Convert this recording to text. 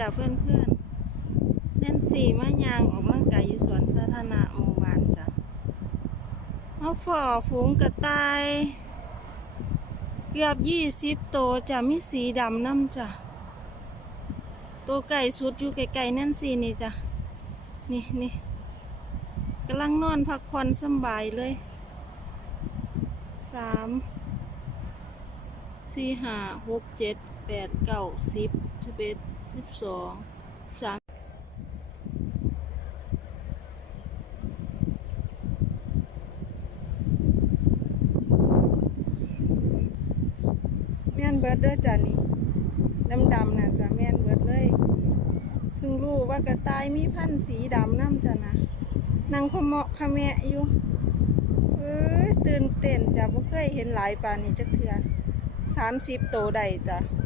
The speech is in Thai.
จ้ะเพื่อนเพื่อนๆแน่นสี่มายางออกกำลังกายอยู่สวนสาธารณะหมู่บ้านจ้ะมาฝ่อฝูงกระต่าย เกือบยี่สิบโตวจะมีสีดำน้ำจ้ะตัวไก่สุดอยู่ไกลๆนั่นสินี่จ้ะนี่นี่กำลังนอนพักผ่อนสบายเลยสาม สี่ห้าหกเจ็ดแปดเก้าสิบสิบเอ็ดสิบสองสามแม่นเบิดเด้อจ้ะนี่ดำดำน่ะจ้ะแม่นเบิดเลยเพิ่งรู้ว่ากระต่ายมีพันธุ์สีดำน้ำจ้ะนะนางขะเมาะขะแมะอยู่เอ้ยตื่นเต้นจ้ะบ่เคยเห็นหลายปานนี้จักเทื่อ สามสิบโตวได้จ้ะ